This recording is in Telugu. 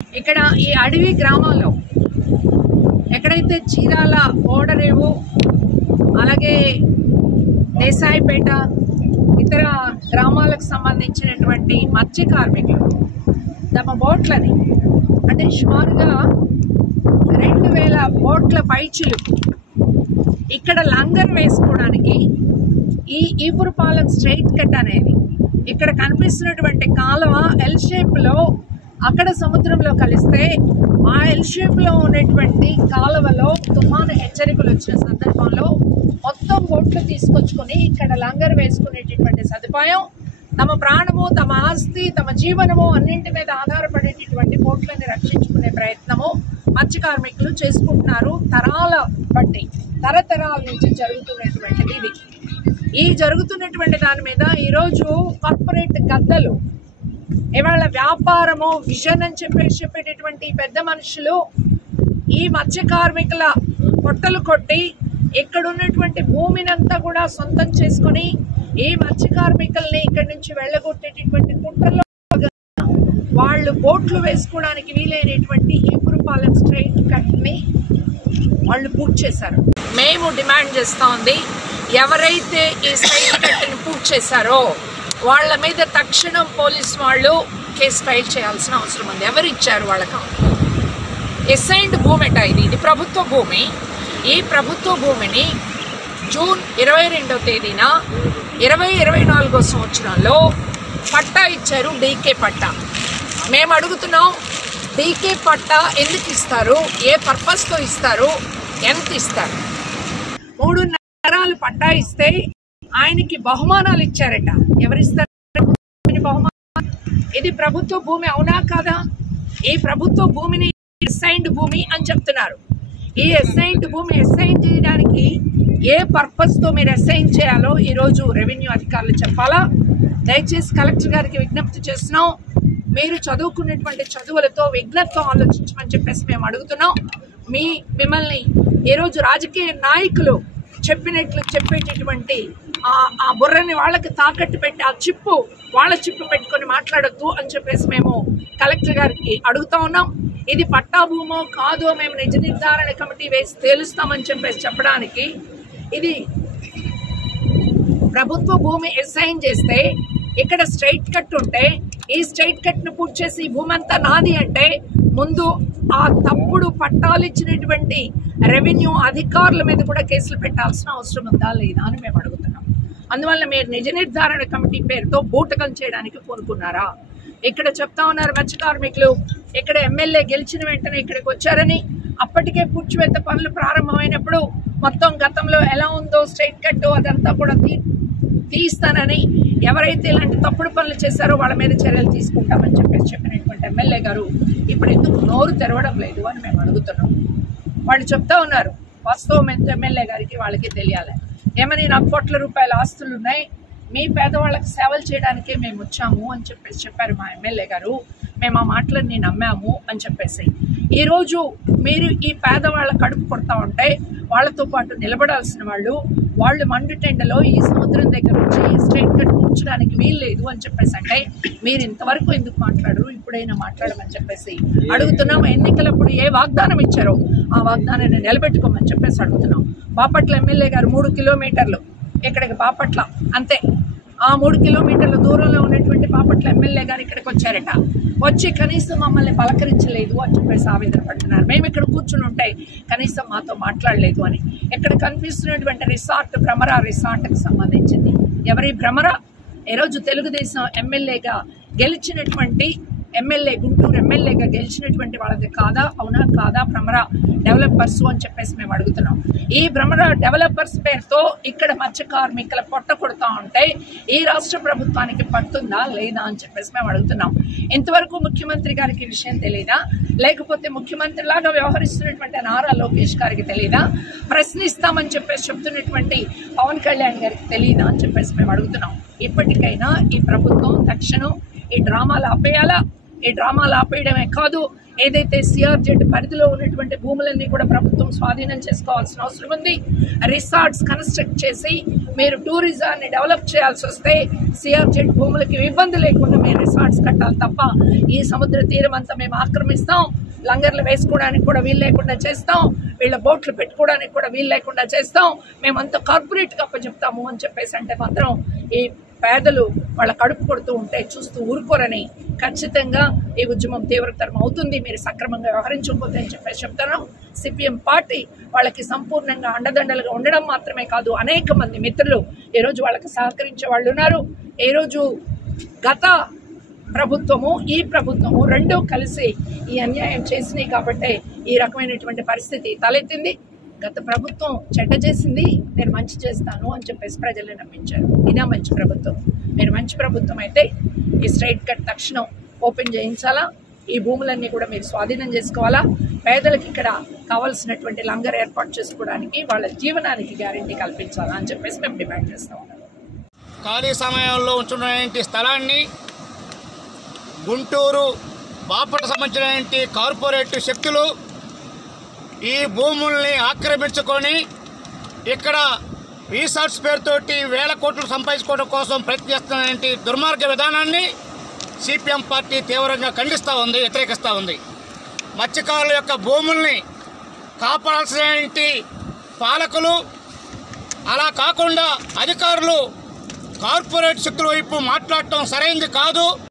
ఇక్కడ ఈ అడవి గ్రామాల్లో ఎక్కడైతే చీరాల ఓడరేవు అలాగే దేశాయిపేట ఇతర గ్రామాలకు సంబంధించినటువంటి మత్స్య కార్మికులు తమ బోట్లని అంటే సుమారుగా 2000 బోట్ల పైచులు ఇక్కడ లంగర్ వేసుకోవడానికి ఈ ఈపురపాలెం స్ట్రైట్ కట్ అనేది ఇక్కడ కనిపిస్తున్నటువంటి కాలువ ఎల్ షేప్లో అక్కడ సముద్రంలో కలిస్తే ఆ ఎల్ షేప్లో ఉన్నటువంటి కాలువలో తుఫాను హెచ్చరికలు వచ్చిన సందర్భంలో మొత్తం బోట్లు తీసుకొచ్చుకొని ఇక్కడ లంగర్ వేసుకునేటటువంటి సదుపాయం తమ ప్రాణము తమ ఆస్తి తమ జీవనము అన్నింటి మీద ఆధారపడేటటువంటి బోట్లని రక్షించుకునే ప్రయత్నము మత్స్య కార్మికులు చేసుకుంటున్నారు. తరాల బట్టి తరతరాల నుంచి జరుగుతున్నటువంటిది ఇది. ఈ జరుగుతున్నటువంటి దాని మీద ఈరోజు కార్పొరేట్ గద్దలు ఇవాళ వ్యాపారము విజన్ అని చెప్పేటటువంటి పెద్ద మనుషులు ఈ మత్స్య కార్మికుల పొట్టలు కొట్టి ఇక్కడ ఉన్నటువంటి భూమిని అంతా కూడా సొంతం చేసుకుని ఈ మత్స్య కార్మికుల్ని ఇక్కడి నుంచి వెళ్ళగొట్టేటటువంటి కుట్రలో వాళ్ళు బోట్లు వేసుకోవడానికి వీలైనటువంటి ఈపురపాలెం స్ట్రైట్ కట్ ని వాళ్ళు పూర్తి చేశారు. మేము డిమాండ్ చేస్తా ఉంది, ఎవరైతే ఈ స్ట్రైట్ కట్ ని పూర్తి చేశారో వాళ్ళ మీద తక్షణం పోలీస్ వాళ్ళు కేసు ఫైల్ చేయాల్సిన అవసరం ఉంది. ఎవరు ఇచ్చారు వాళ్ళకు? ఎస్ఐన్డ్ భూమి అట ఇది ప్రభుత్వ భూమి. ఈ ప్రభుత్వ భూమిని జూన్ 22వ తేదీన 2024 సంవత్సరంలో పట్టా ఇచ్చారు, డీకే పట్టా. మేము అడుగుతున్నాం, డీకే పట్టా ఎందుకు ఇస్తారు, ఏ పర్పస్తో ఇస్తారు, ఎంత ఇస్తారు? 3 ఎకరాలు పట్టా ఇస్తే ఆయనకి బహుమానాలు ఇచ్చారట. ఎవరిస్తారు బహుమానం? ఇది ప్రభుత్వ భూమి అవునా కాదా? ఈ ప్రభుత్వ భూమిని అసైన్డ్ భూమి అని చెప్తున్నారు. ఈ అసైన్డ్ భూమి అసైన్ చేయడానికి ఏ పర్పస్తో మీరు అసైన్ చేయాలో ఈరోజు రెవెన్యూ అధికారులు చెప్పాలా? దయచేసి కలెక్టర్ గారికి విజ్ఞప్తి చేస్తున్నాం, మీరు చదువుకున్నటువంటి చదువులతో విజ్ఞతతో ఆలోచించమని చెప్పేసి మేము అడుగుతున్నాం. మిమ్మల్ని ఈరోజు రాజకీయ నాయకులు చెప్పేటటువంటి ఆ బుర్రని వాళ్ళకి తాకట్టు పెట్టి ఆ వాళ్ళ చిప్పు పెట్టుకొని మాట్లాడొద్దు అని చెప్పేసి మేము కలెక్టర్ గారికి అడుగుతా ఉన్నాం. ఇది పట్టా భూమో కాదో మేము నిజ నిర్ధారణ కమిటీ వేసి తేలుస్తామని చెప్పేసి చెప్పడానికి, ఇది ప్రభుత్వ భూమి అసైన్ చేస్తే ఇక్కడ స్ట్రైట్ కట్ ఉంటే ఈ స్ట్రైట్ కట్ ను పూర్తి చేసి ఈ భూమి అంతా నాది అంటే ముందు ఆ తప్పుడు పట్టాలు ఇచ్చినటువంటి రెవెన్యూ అధికారుల మీద కూడా కేసులు పెట్టాల్సిన అవసరం ఉందా లేదా అని మేము అడుగుతున్నాం. అందువల్ల మీరు నిజ నిర్ధారణ కమిటీ పేరుతో బూటకం చేయడానికి కోరుకున్నారా? ఇక్కడ చెప్తా ఉన్నారు మత్స్య కార్మికులు ఇక్కడ ఎమ్మెల్యే గెలిచిన వెంటనే ఇక్కడికి వచ్చారని, అప్పటికే పూడ్చివేత పనులు ప్రారంభమైనప్పుడు మొత్తం గతంలో ఎలా ఉందో స్ట్రైట్ కట్ అదంతా కూడా తీస్తానని, ఎవరైతే ఇలాంటి తప్పుడు పనులు చేశారో వాళ్ళ మీద చర్యలు తీసుకుంటామని చెప్పినటువంటి ఎమ్మెల్యే గారు ఇప్పుడు ఎందుకు నోరు తెరవడం లేదు అని మేము అడుగుతున్నాం. వాళ్ళు చెప్తా ఉన్నారు, వాస్తవం ఎంత ఎమ్మెల్యే గారికి వాళ్ళకి తెలియాలి. ఏమని, నాకు కోట్ల రూపాయల ఆస్తులు ఉన్నాయి, మీ పేదవాళ్ళకి సేవలు చేయడానికే మేము వచ్చాము అని చెప్పారు మా ఎమ్మెల్యే గారు. మేము ఆ మాటలను నమ్మాము అని చెప్పేసి ఈరోజు మీరు ఈ పేదవాళ్ళ కడుపు కొడతా ఉంటే వాళ్ళతో పాటు నిలబడాల్సిన వాళ్ళు మండుటెండలో ఈ సముద్రం దగ్గర వచ్చి స్ట్రైట్ కట్ ఉంచడానికి వీల్లేదు అని చెప్పేసి అంటే మీరు ఇంతవరకు ఎందుకు మాట్లాడరు, ఇప్పుడైనా మాట్లాడమని చెప్పేసి అడుగుతున్నాం. ఎన్నికలప్పుడు ఏ వాగ్దానం ఇచ్చారో ఆ వాగ్దానాన్ని నిలబెట్టుకోమని చెప్పేసి అడుగుతున్నాం. బాపట్ల ఎమ్మెల్యే గారు 3 కిలోమీటర్లు ఇక్కడికి బాపట్ల అంతే, ఆ 3 కిలోమీటర్ల దూరంలో ఉన్నటువంటి బాపట్ల ఎమ్మెల్యే గారు ఇక్కడికి వచ్చారట. వచ్చి కనీసం మమ్మల్ని పలకరించలేదు అని చెప్పేసి ఆవేదన పడుతున్నారు. మేము ఇక్కడ కూర్చుని ఉంటే కనీసం మాతో మాట్లాడలేదు అని. ఇక్కడ కనిపిస్తున్నటువంటి రిసార్ట్ భ్రమర రిసార్ట్కి సంబంధించింది. ఎవరి భ్రమర? ఈరోజు తెలుగుదేశం ఎమ్మెల్యేగా గెలిచినటువంటి ఎమ్మెల్యే, గుంటూరు ఎమ్మెల్యేగా గెలిచినటువంటి వాళ్ళది కాదా? అవునా కాదా? భ్రమర డెవలపర్స్ అని చెప్పేసి మేము అడుగుతున్నాం. ఈ భ్రమర డెవలపర్స్ పేరుతో ఇక్కడ మత్స్య కార్మికుల పొట్ట కొడుతూ ఉంటే ఈ రాష్ట్ర ప్రభుత్వానికి పడుతుందా లేదా అని చెప్పేసి మేము అడుగుతున్నాం. ఇంతవరకు ముఖ్యమంత్రి గారికి విషయం తెలియదా? లేకపోతే ముఖ్యమంత్రి లాగా వ్యవహరిస్తున్నటువంటి నారా లోకేష్ గారికి తెలియదా? ప్రశ్నిస్తామని చెప్పేసి చెప్తున్నటువంటి పవన్ కళ్యాణ్ గారికి తెలియదా అని చెప్పేసి మేము అడుగుతున్నాం. ఇప్పటికైనా ఈ ప్రభుత్వం తక్షణం ఈ డ్రామాలు ఆపేయాలా? ఈ డ్రామాలు ఆపేయడమే కాదు, ఏదైతే సిఆర్జెడ్ పరిధిలో ఉన్నటువంటి భూములన్నీ కూడా ప్రభుత్వం స్వాధీనం చేసుకోవాల్సిన అవసరం ఉంది. రిసార్ట్స్ కన్స్ట్రక్ట్ చేసి మీరు టూరిజాన్ని డెవలప్ చేయాల్సి వస్తే సిఆర్జెడ్ భూములకి ఇబ్బంది లేకుండా మీరు రిసార్ట్స్ కట్టాలి తప్ప ఈ సముద్ర తీరం అంతా మేము ఆక్రమిస్తాం, లంగర్లు వేసుకోవడానికి కూడా వీలు లేకుండా చేస్తాం, వీళ్ళ బోట్లు పెట్టుకోవడానికి కూడా వీలు లేకుండా చేస్తాం, మేమంతా కార్పొరేట్గా అప్పచెప్తాము అని చెప్పేసి అంటే మాత్రం ఈ పేదలు వాళ్ళ కడుపు కొడుతూ ఉంటే చూస్తూ ఊరుకోరని ఖచ్చితంగా ఈ ఉద్యమం తీవ్రతరం అవుతుంది మీరు సక్రమంగా వ్యవహరించకపోతే అని చెప్పేసి చెప్తాను. సిపిఎం పార్టీ వాళ్ళకి సంపూర్ణంగా అండదండలుగా ఉండడం మాత్రమే కాదు, అనేక మంది మిత్రులు ఈరోజు వాళ్ళకి సహకరించే వాళ్ళు ఉన్నారు. ఈరోజు గత ప్రభుత్వము ఈ ప్రభుత్వము రెండూ కలిసి ఈ అన్యాయం చేసినాయి కాబట్టి ఈ రకమైనటువంటి పరిస్థితి తలెత్తింది. గత ప్రభుత్వం చెడ్డ చేసింది, నేను మంచి చేస్తాను అని చెప్పేసి ప్రజల్ని నమ్మించారు. ఇదా మంచి ప్రభుత్వం? మీరు మంచి ప్రభుత్వం అయితే ఈ స్ట్రైట్ కట్ తక్షణం ఓపెన్ చేయించాలా, ఈ భూములన్నీ కూడా మీరు స్వాధీనం చేసుకోవాలా, పేదలకు ఇక్కడ కావాల్సినటువంటి లంగర్ ఏర్పాటు చేసుకోవడానికి వాళ్ళ జీవనానికి గ్యారెంటీ కల్పించాలా అని చెప్పేసి మేము డిమాండ్ చేస్తా ఉన్నాం. ఖాళీ సమయంలో ఉంచున్నటువంటి స్థలాన్ని గుంటూరు బాపట సంబంధించినటువంటి కార్పొరేట్ శక్తులు ఈ భూముల్ని ఆక్రమించుకొని ఇక్కడ రీసార్ట్స్ పేరుతోటి వేల కోట్లు సంపాదించుకోవడం కోసం ప్రయత్నిస్తున్నటువంటి దుర్మార్గ విధానాన్ని సిపిఎం పార్టీ తీవ్రంగా ఖండిస్తూ ఉంది, వ్యతిరేకిస్తూ ఉంది. మత్స్యకారుల యొక్క భూముల్ని కాపాడాల్సినటువంటి పాలకులు, అలా కాకుండా అధికారులు కార్పొరేట్ శక్తుల వైపు మాట్లాడటం సరైనది కాదు.